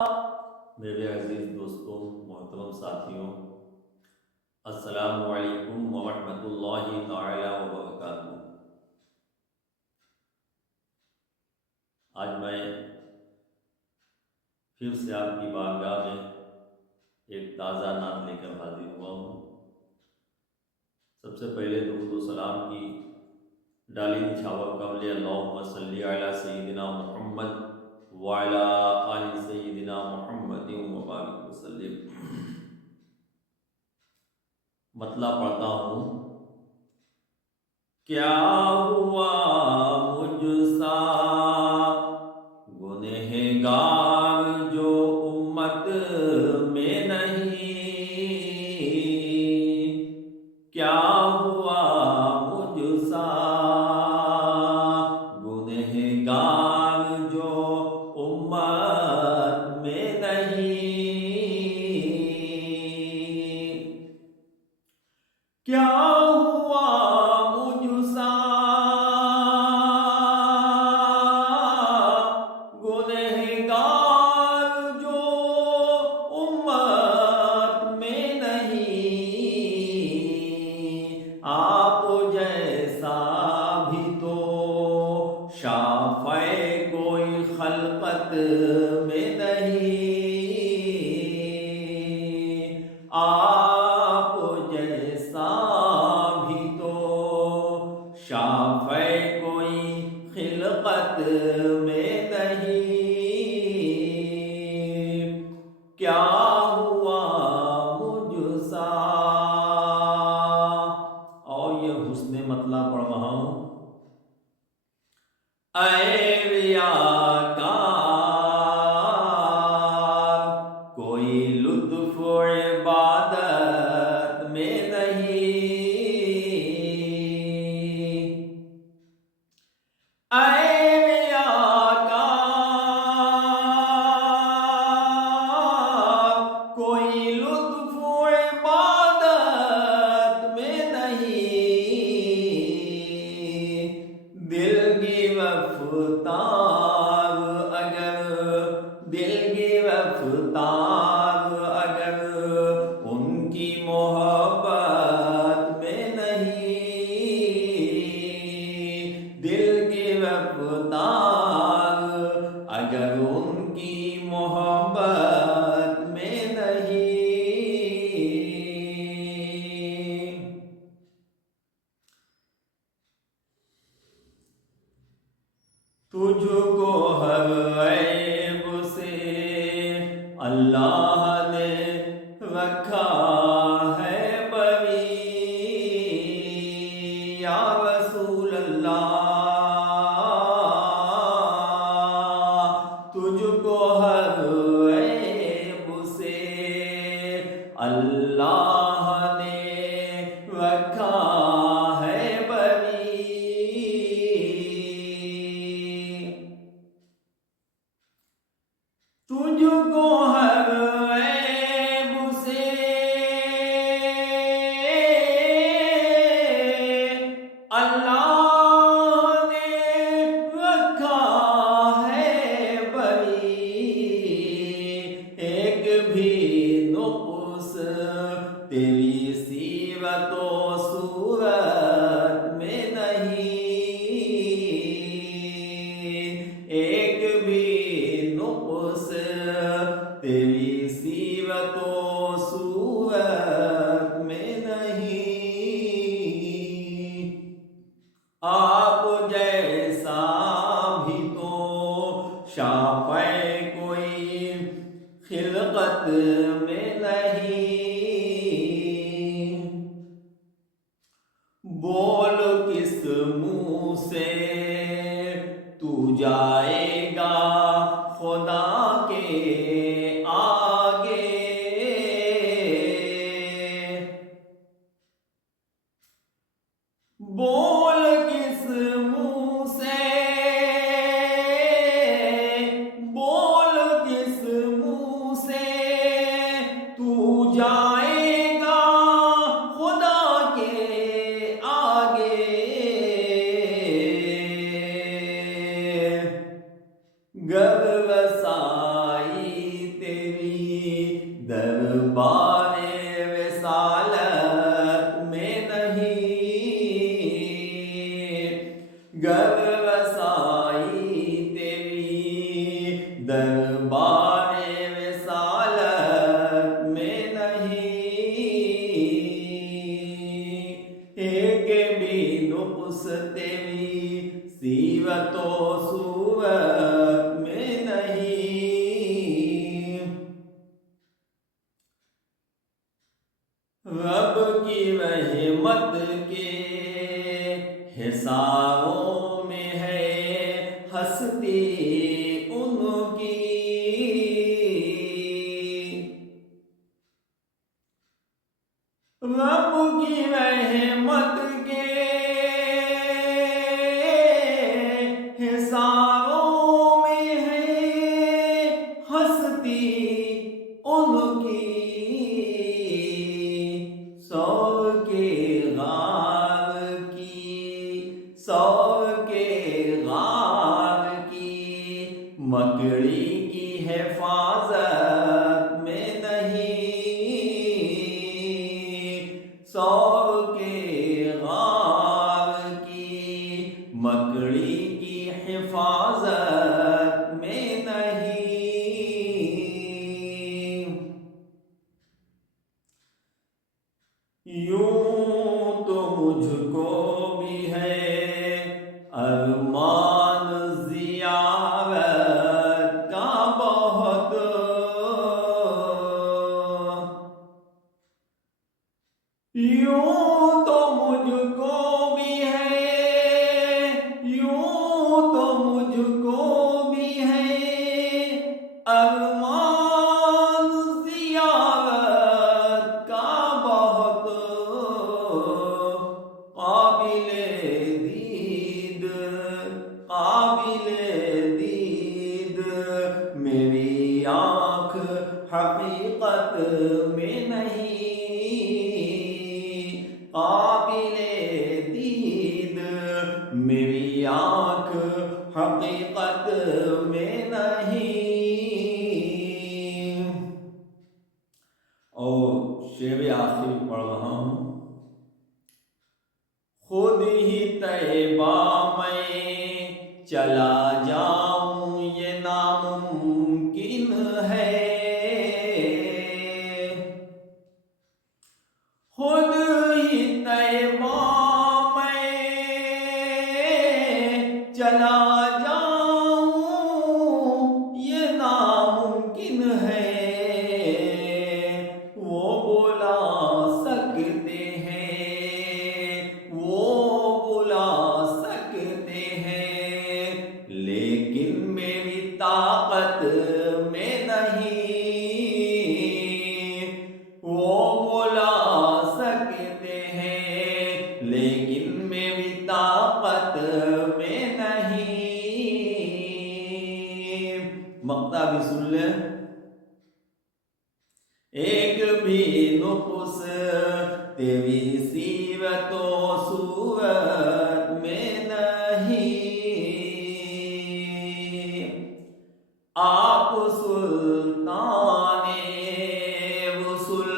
میرے عزیز دوستوں، محترم ساتھیوں، السلام علیکم ورحمۃ اللہ تعالی وبرکاتہ۔ آج میں پھر سے آپ کی بارگاہ میں ایک تازہ نعت لے کر حاضر ہوا ہوں۔ سب سے پہلے درود و سلام کی ڈالی نچھاور قبل اللہم صلی علی سیدنا محمد وعلی آل سیدنا محمد وبارک وسلم۔ مطلب پڑھتا ہوں۔ کیا ہوا مجھ سا گنہگار جو امت میں نہیں، کیا ہوا مجھ سا گنہگار جو امت میں نہیں، کیا ہوا مجھ سا گنہگار جو امت میں نہیں، آپ جیسا بھی تو شافع کوئی خلقت میں نہیں، آپ جیسا بھی تو شافع کوئی خلقت میں نہیں، کیا ہوا مجھ سا۔ اور یہ حسن مطلب پڑھ رہا ہوں۔ اے ریاکار کوئی لطف عبادت میں نہیں، اے ریاکار کوئی لطف عبادت میں نہیں، دل کی رفتار اگر ان کی محبت میں نہیں، دل کی رفتار اگر ان کی محبت میں نہیں، تجھ کو ہر عیب سے اللہ نے رکھا ہے بری، یا رسول اللہ تجھ کو ہر عیب سے اللہ نے رکھا ہے بری، تجھ کو ہر عیب سے اللہ نے رکھا ہے بری، ایک بھی نقص تیری سیرت و صورت میں نہیں، ایک بھی نقص تیری سیرت و صورت میں نہیں، آپ جیسا بھی تو شافع کوئی خلقت میں نہیں، بول کس منہ سے تو جائے گا خدا کے آگے، بول کس منہ سے، بول کس منہ سے دربار وصالت میں نہیں، گر رسائی تیری دربار وصالت میں نہیں، ایک بھی نقص تیری سیرت و صورت میں نہیں، رب کی رحمت کے حصاروں میں ہے ہستی ان کی، رب کی رحمت کے حصاروں میں ہے ہستی ان کی، سور کے غار کی مکڑی کی حفاظت میں نہیں، سور کے غار کی مکڑی کی حفاظت میں نہیں، یوں تو مجھ کو بھی ہے ارمان زیارت کا بہت، یوں تو مجھ کو بھی ہے، یوں تو مجھ کو بھی ہے ارمان زیارت کا بہت، قابل دید میری آنکھ حقیقت میں نہیں، قابل دید میری آنکھ حقیقت میں نہیں، اور شعر آخر پڑھ رہا ہوں، خود ہی طیبہ میں چلا جاؤں یہ ناممکن ہے، خود ہی طیبہ میں چلا جاؤں یہ ناممکن ہے، وہ بلا سکتے ہیں لیکن میری طاقت میں نہیں، وہ بلا سکتے ہیں لیکن میری طاقت میں نہیں، مقطع بھی سن لیں، ایک بھی نقص تیری سیرت و صورت میں نہیں، آپ سلطان رسل،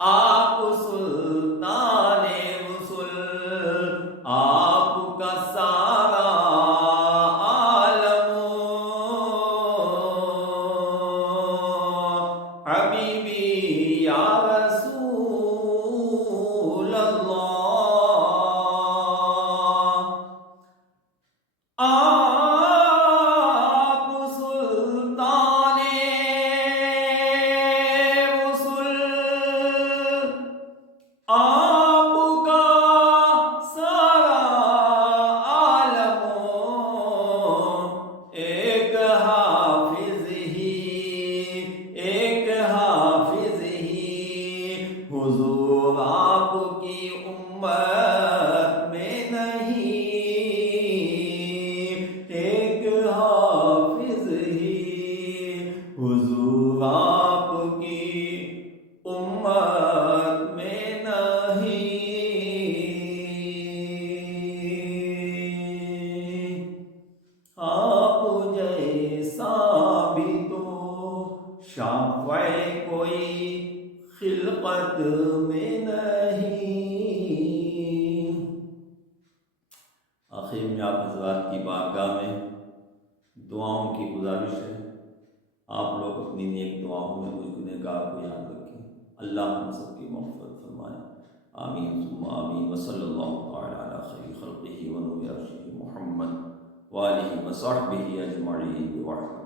آپ سلطان رسل، آپ کا سارا عالم، حبیبی یا رسول اللہ، شافع کوئی خلقت میں نہیں۔ آخر میں آپ حضرات کی بارگاہ میں دعاؤں کی گزارش ہے، آپ لوگ اپنی نیک دعاؤں میں مجھ گنہگار کو یاد رکھیں۔ اللہ ہم سب کی مغفرت فرمائے، آمین ثم آمین۔ وصلی اللہ تعالی علی خیر خلقہ ونور عرشہ محمد وآلہ وصحبہ اجمعین بوحدہ۔